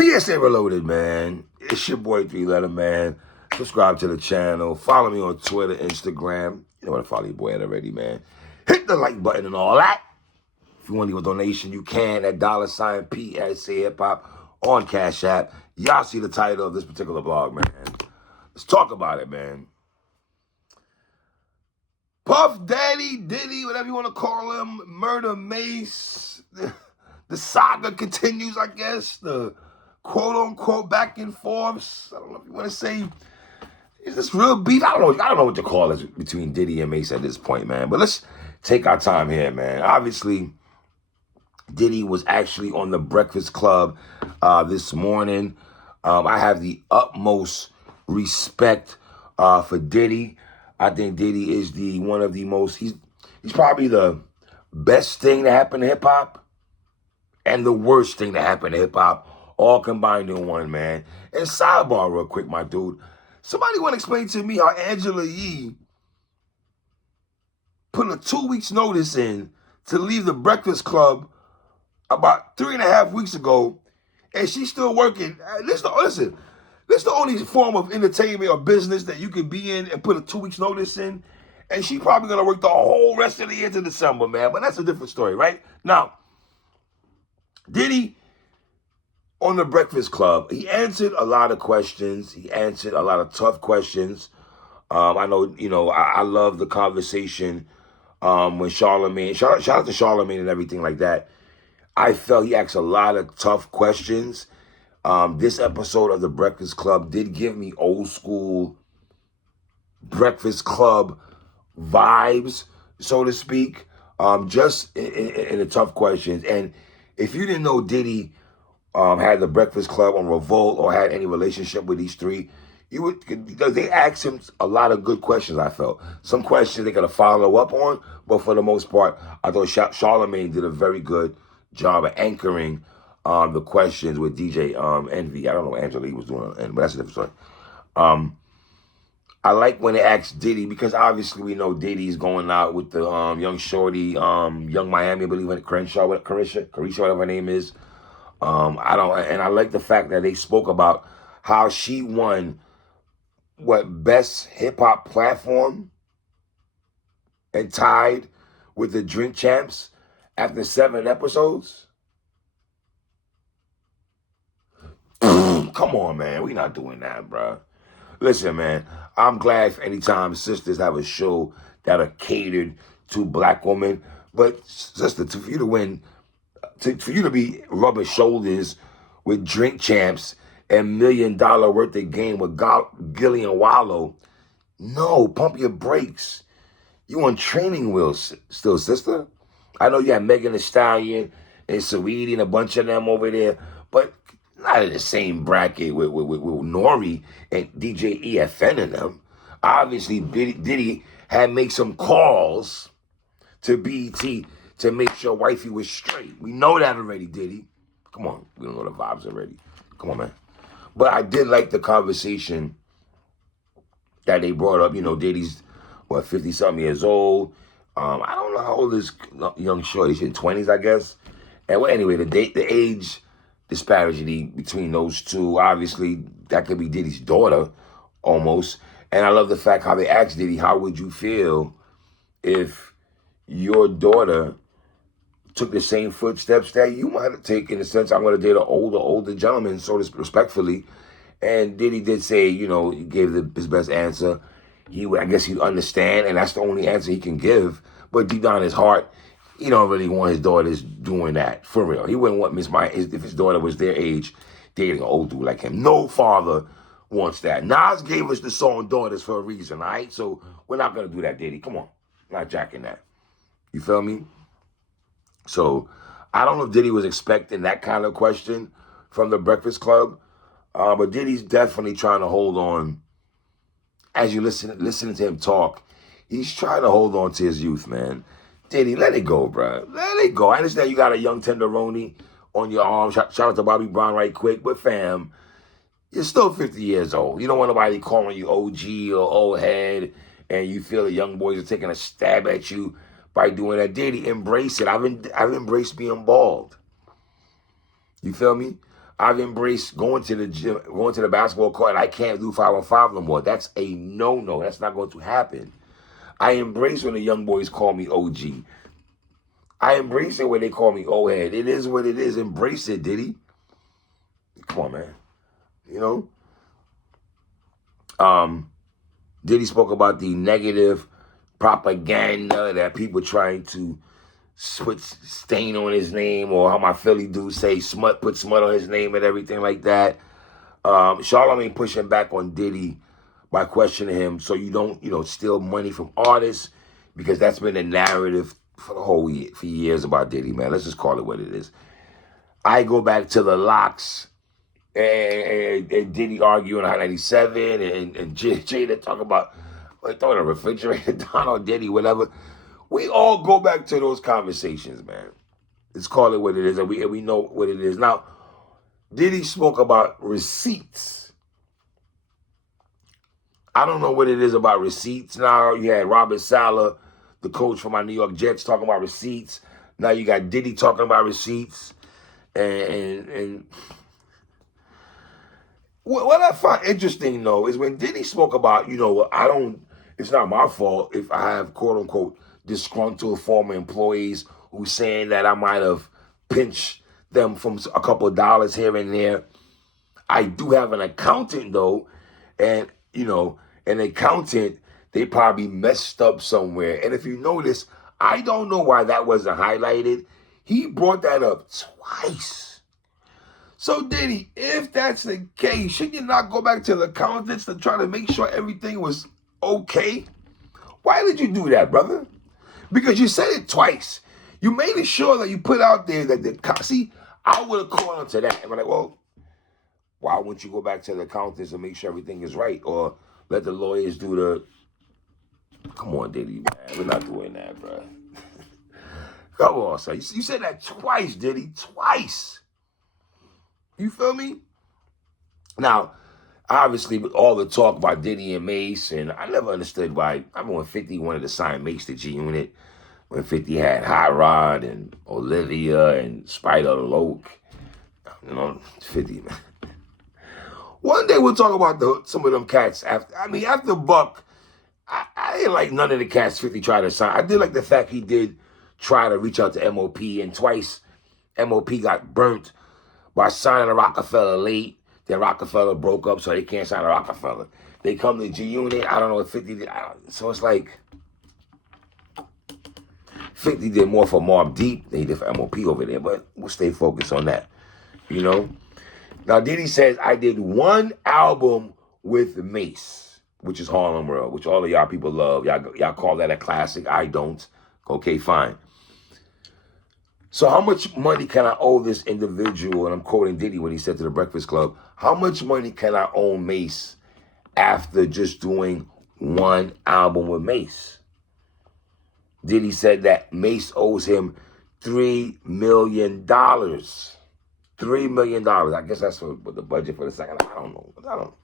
PSA Reloaded, man. It's your boy 3-Letter, man. Subscribe to the channel. Follow me on Twitter, Instagram. You know what to follow your boy at already, man. Hit the like button and all that. If you want to leave a donation, you can at $PSA Hip Hop on Cash App. Y'all see the title of this particular blog, man. Let's talk about it, man. Puff Daddy, Diddy, whatever you want to call him, Murder Mase. The saga continues, I guess. The quote-unquote back and forths. I don't know if you want to say, is this real beef? I don't know what to call it between Diddy and Mase at this point, man. But let's take our time here, man. Obviously, Diddy was actually on the Breakfast Club this morning. I have the utmost respect for Diddy. I think Diddy is one of the most, he's probably the best thing that happened to hip-hop and the worst thing that happened to hip-hop all combined in one, man. And sidebar real quick, my dude. Somebody want to explain to me how Angela Yee put a 2 weeks notice in to leave the Breakfast Club about 3.5 weeks ago, and she's still working. Listen, this is the only form of entertainment or business that you can be in and put a 2 weeks notice in, and she's probably going to work the whole rest of the year to December, man. But that's a different story, right? Now, Diddy on the Breakfast Club, he answered a lot of questions. He answered a lot of tough questions. I know, I love the conversation when Charlemagne, shout out to Charlemagne and everything like that. I felt he asked a lot of tough questions. This episode of the Breakfast Club did give me old school Breakfast Club vibes, so to speak, just in the tough questions. And if you didn't know Diddy had the Breakfast Club on Revolt or had any relationship with these three, because they asked him a lot of good questions, I felt. Some questions they got to follow up on, but for the most part, I thought Charlemagne did a very good job of anchoring the questions with DJ Envy. I don't know what Angela Yee was doing, but that's a different story. I like when they asked Diddy, because obviously we know Diddy's going out with the young shorty, Young Miami, I believe, Carisha, whatever her name is. I like the fact that they spoke about how she won best hip hop platform and tied with the Drink Champs after 7 episodes. Come on, man. We not doing that, bro. Listen, man, I'm glad for any time sisters have a show that are catered to black women. But, sister, for you to win, for you to be rubbing shoulders with Drink Champs and $1 million worth of game with Gillian Wallow, no, pump your brakes. You on training wheels still, sister. I know you have Megan Thee Stallion and Saweetie and a bunch of them over there, but not in the same bracket with Nori and DJ EFN and them. Obviously, Diddy had made some calls to BET to make sure wifey was straight. We know that already, Diddy. Come on, we don't know the vibes already. Come on, man. But I did like the conversation that they brought up. Diddy's, 50-something years old. I don't know how old this young shorty. She's in 20s, I guess. And anyway, the age disparity between those two, obviously, that could be Diddy's daughter, almost. And I love the fact how they asked Diddy, how would you feel if your daughter took the same footsteps that you might have taken, in the sense, I'm going to date an older gentleman, so to respectfully. And Diddy did say, he gave his best answer. I guess he'd understand, and that's the only answer he can give. But deep down in his heart, he don't really want his daughters doing that, for real. He wouldn't want if his daughter was their age, dating an old dude like him. No father wants that. Nas gave us the song Daughters for a reason, all right? So we're not going to do that, Diddy. Come on. Not jacking that. You feel me? So I don't know if Diddy was expecting that kind of question from the Breakfast Club, but Diddy's definitely trying to hold on. As you listening to him talk, he's trying to hold on to his youth, man. Diddy, let it go, bro. Let it go. I understand you got a young tenderoni on your arm. Shout out to Bobby Brown right quick. But fam, you're still 50 years old. You don't want nobody calling you OG or old head, and you feel the young boys are taking a stab at you by doing that. Diddy, embrace it. I've embraced being bald. You feel me? I've embraced going to the gym, going to the basketball court, and I can't do 5-on-5 no more. That's a no-no. That's not going to happen. I embrace when the young boys call me OG. I embrace it when they call me old head. It is what it is. Embrace it, Diddy. Come on, man. You know? Diddy spoke about the negative propaganda that people trying to put stain on his name, or how my Philly dudes say put smut on his name and everything like that. Charlamagne pushing back on Diddy by questioning him, so you don't, steal money from artists, because that's been the narrative for the whole year, for years about Diddy, man. Let's just call it what it is. I go back to the locks and Diddy arguing on Hot 97 and Jada talking about throwing a refrigerator down on Diddy, whatever. We all go back to those conversations, man. Let's call it what it is, and we know what it is. Now, Diddy spoke about receipts. I don't know what it is about receipts. Now, you had Robert Saleh, the coach for my New York Jets, talking about receipts. Now you got Diddy talking about receipts. And what I find interesting, though, is when Diddy spoke about, it's not my fault if I have, quote unquote, disgruntled former employees who's saying that I might have pinched them from a couple of dollars here and there. I do have an accountant, though, and, an accountant, they probably messed up somewhere. And if you notice, I don't know why that wasn't highlighted. He brought that up twice. So, Diddy, if that's the case, should you not go back to the accountants to try to make sure everything was okay? Why did you do that, brother? Because you said it twice. You made it sure that you put out there that see, I would have called on to that. And I'm like, well, why wouldn't you go back to the accountants and make sure everything is right? Or let the lawyers do the... Come on, Diddy, man. We're not doing that, bro. Come on, son. You said that twice, Diddy. Twice. You feel me? Now, obviously, with all the talk about Diddy and Mase, and I never understood why. I mean, when 50 wanted to sign Mase to G-Unit, when 50 had Hot Rod and Olivia and Spider Loke, 50, man. One day we'll talk about some of them cats. After Buck, I didn't like none of the cats 50 tried to sign. I did like the fact he did try to reach out to MOP, and twice MOP got burnt by signing a Rockefeller late. Then Rockefeller broke up, so they can't sign a Rockefeller. They come to G-Unit. I don't know if 50 did. So it's like 50 did more for Mobb Deep than he did for MOP over there, but we'll stay focused on that, Now, Diddy says, I did one album with Mase, which is Harlem World, which all of y'all people love. Y'all call that a classic. I don't. Okay, fine. So how much money can I owe this individual? And I'm quoting Diddy when he said to the Breakfast Club, how much money can I owe Mase after just doing one album with Mase? Diddy said that Mase owes him $3 million. $3 million. I guess that's what the budget for the second. I don't know.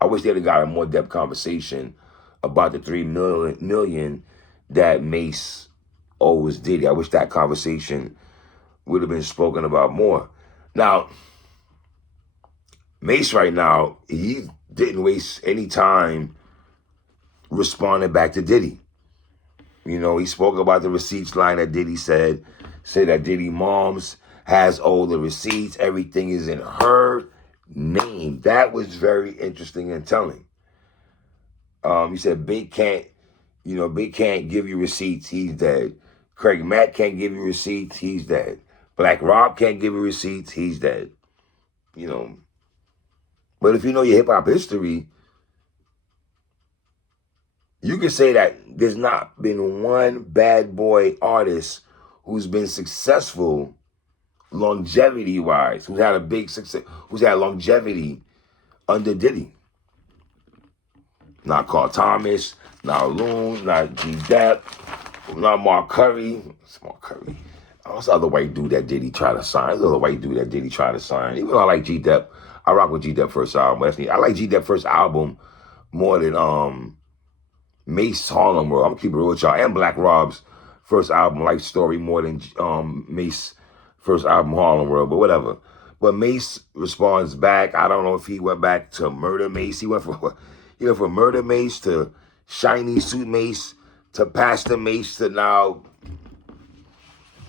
I wish they'd have got a more depth conversation about the $3 million that Mase owes Diddy. I wish that conversation would have been spoken about more. Now, Mase right now, he didn't waste any time responding back to Diddy. He spoke about the receipts line that Diddy said that Diddy moms has all the receipts. Everything is in her name. That was very interesting and telling. He said Big can't give you receipts. He's dead. Craig Mack can't give you receipts. He's dead. Black Rob can't give you receipts. He's dead. But if you know your hip hop history, you can say that there's not been one bad boy artist who's been successful longevity-wise, who's had a big success, who's had longevity under Diddy. Not Carl Thomas, not Loon, not G-Dep, not Mark Curry. It's Mark Curry. What's the other white dude that Diddy tried to sign? Even though I like G-Dep, I rock with G-Dep first album. I like G-Dep first album more than Mase Harlem World. I'm gonna keep it real with y'all. And Black Rob's first album, Life Story, more than Mase first album, Harlem World. But whatever. But Mase responds back. I don't know if he went back to Murder Mase. He went from Murder Mase to Shiny Suit Mase to Pastor Mase to now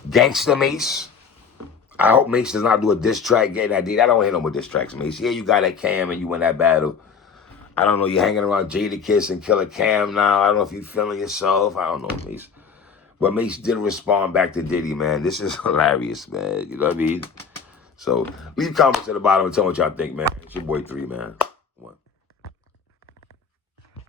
Gangster Mase. I hope Mase does not do a diss track getting that deed. I don't hit no more diss tracks, Mase. Yeah, you got that Cam and you win that battle. I don't know, you're hanging around Jadakiss and Killer Cam now. I don't know if you're feeling yourself. I don't know, Mase. But Mase did respond back to Diddy, man. This is hilarious, man. You know what I mean? So leave comments at the bottom and tell me what y'all think, man. It's your boy 3, man.